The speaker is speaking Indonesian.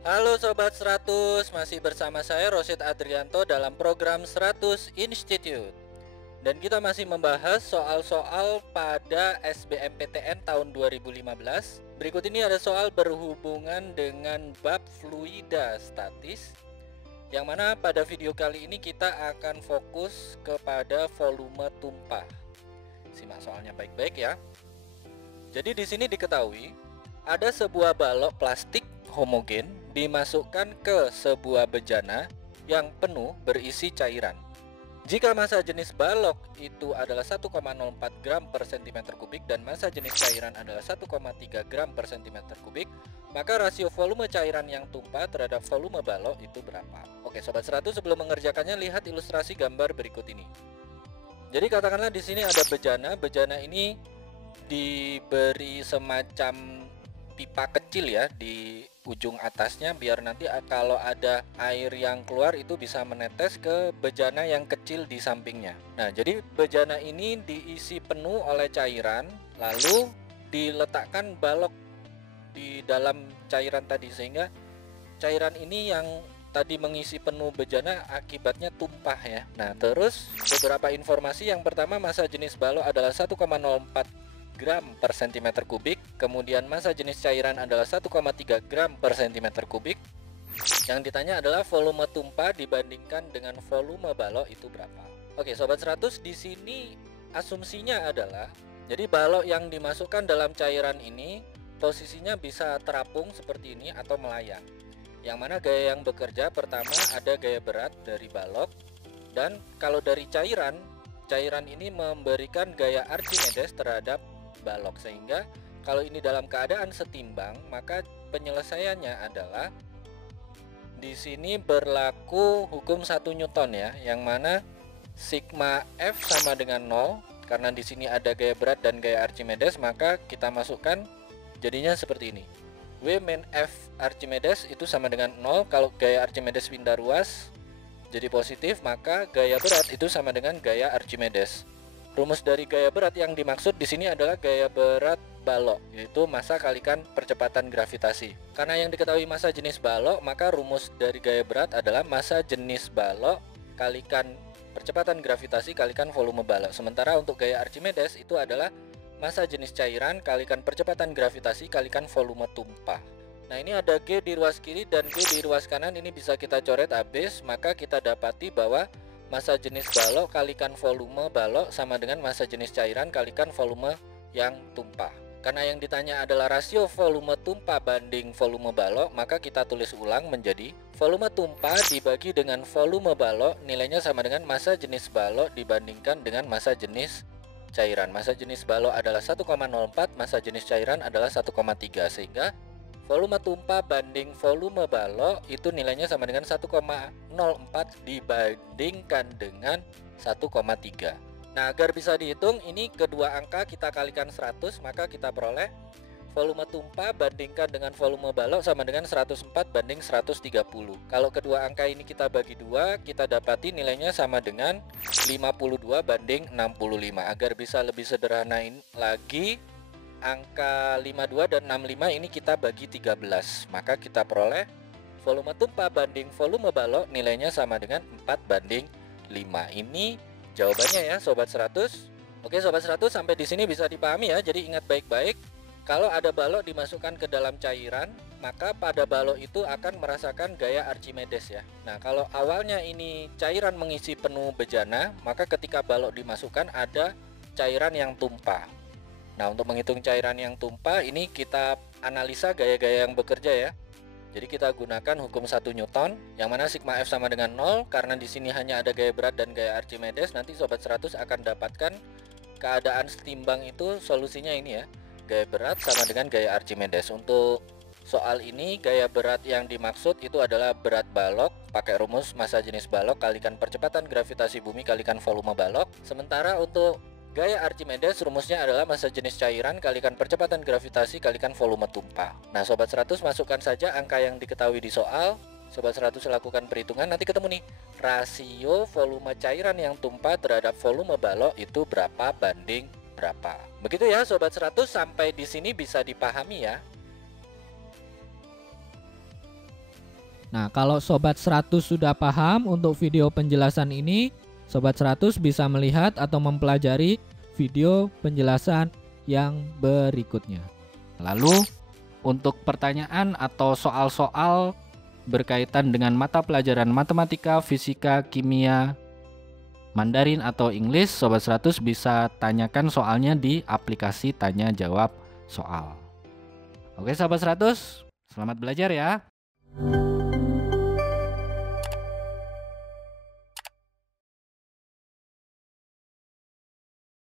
Halo Sobat 100, masih bersama saya Rosid Adrianto dalam program 100 Institute. Dan kita masih membahas soal-soal pada SBMPTN tahun 2015. Berikut ini ada soal berhubungan dengan bab fluida statis, yang mana pada video kali ini kita akan fokus kepada volume tumpah. Simak soalnya baik-baik ya. Jadi di sini diketahui ada sebuah balok plastik homogen dimasukkan ke sebuah bejana yang penuh berisi cairan. Jika massa jenis balok itu adalah 1,04 gram per cm kubik dan massa jenis cairan adalah 1,3 gram per cm kubik, maka rasio volume cairan yang tumpah terhadap volume balok itu berapa? Oke Sobat 100, sebelum mengerjakannya lihat ilustrasi gambar berikut ini. Jadi katakanlah di sini ada bejana. Bejana ini diberi semacam pipa kecil ya di ujung atasnya, biar nanti kalau ada air yang keluar itu bisa menetes ke bejana yang kecil di sampingnya. Nah, jadi bejana ini diisi penuh oleh cairan, lalu diletakkan balok di dalam cairan tadi, sehingga cairan ini yang tadi mengisi penuh bejana akibatnya tumpah ya. Nah, terus beberapa informasi. Yang pertama, massa jenis balok adalah 1,04 gram per cm kubik, kemudian massa jenis cairan adalah 1,3 gram per cm kubik. Yang ditanya adalah volume tumpah dibandingkan dengan volume balok itu berapa. Oke Sobat 100, di sini asumsinya adalah jadi balok yang dimasukkan dalam cairan ini posisinya bisa terapung seperti ini atau melayang. Yang mana gaya yang bekerja pertama ada gaya berat dari balok, dan kalau dari cairan ini memberikan gaya Archimedes terhadap balok, sehingga kalau ini dalam keadaan setimbang maka penyelesaiannya adalah di sini berlaku hukum 1 Newton ya, yang mana sigma F sama dengan 0. Karena di sini ada gaya berat dan gaya Archimedes, maka kita masukkan jadinya seperti ini. W min F Archimedes itu sama dengan 0. Kalau gaya Archimedes pindah ruas jadi positif, maka gaya berat itu sama dengan gaya Archimedes. Rumus dari gaya berat yang dimaksud di sini adalah gaya berat balok, yaitu massa kalikan percepatan gravitasi. Karena yang diketahui massa jenis balok, maka rumus dari gaya berat adalah massa jenis balok kalikan percepatan gravitasi kalikan volume balok. Sementara untuk gaya Archimedes itu adalah massa jenis cairan kalikan percepatan gravitasi kalikan volume tumpah. Nah, ini ada G di ruas kiri dan G di ruas kanan, ini bisa kita coret habis, maka kita dapati bahwa massa jenis balok kalikan volume balok sama dengan massa jenis cairan kalikan volume yang tumpah. Karena yang ditanya adalah rasio volume tumpah banding volume balok, maka kita tulis ulang menjadi volume tumpah dibagi dengan volume balok nilainya sama dengan massa jenis balok dibandingkan dengan massa jenis cairan. Massa jenis balok adalah 1,04, massa jenis cairan adalah 1,3, sehingga volume tumpah banding volume balok itu nilainya sama dengan 1,04 dibandingkan dengan 1,3. Nah, agar bisa dihitung, ini kedua angka kita kalikan 100, maka kita peroleh volume tumpah bandingkan dengan volume balok sama dengan 104 banding 130. Kalau kedua angka ini kita bagi 2, kita dapati nilainya sama dengan 52 banding 65. Agar bisa lebih sederhanain lagi, angka 52 dan 65 ini kita bagi 13, maka kita peroleh volume tumpah banding volume balok nilainya sama dengan 4 banding 5. Ini jawabannya ya Sobat 100. Oke Sobat 100, sampai di sini bisa dipahami ya. Jadi ingat baik-baik, kalau ada balok dimasukkan ke dalam cairan, maka pada balok itu akan merasakan gaya Archimedes ya. Nah, kalau awalnya ini cairan mengisi penuh bejana, maka ketika balok dimasukkan ada cairan yang tumpah. Nah, untuk menghitung cairan yang tumpah ini kita analisa gaya-gaya yang bekerja ya. Jadi kita gunakan hukum 1 Newton, yang mana sigma F sama dengan 0. Karena di sini hanya ada gaya berat dan gaya Archimedes, nanti Sobat 100 akan dapatkan keadaan setimbang itu solusinya ini ya. Gaya berat sama dengan gaya Archimedes. Untuk soal ini gaya berat yang dimaksud itu adalah berat balok, pakai rumus massa jenis balok kalikan percepatan gravitasi bumi kalikan volume balok. Sementara untuk gaya Archimedes rumusnya adalah massa jenis cairan kalikan percepatan gravitasi kalikan volume tumpah. Nah Sobat 100, masukkan saja angka yang diketahui di soal. Sobat 100 lakukan perhitungan, nanti ketemu nih rasio volume cairan yang tumpah terhadap volume balok itu berapa banding berapa. Begitu ya Sobat 100, sampai di sini bisa dipahami ya. Nah, kalau Sobat 100 sudah paham untuk video penjelasan ini, Sobat 100 bisa melihat atau mempelajari video penjelasan yang berikutnya. Lalu, untuk pertanyaan atau soal-soal berkaitan dengan mata pelajaran matematika, fisika, kimia, Mandarin atau English, Sobat 100 bisa tanyakan soalnya di aplikasi tanya jawab soal. Oke Sobat 100, selamat belajar ya.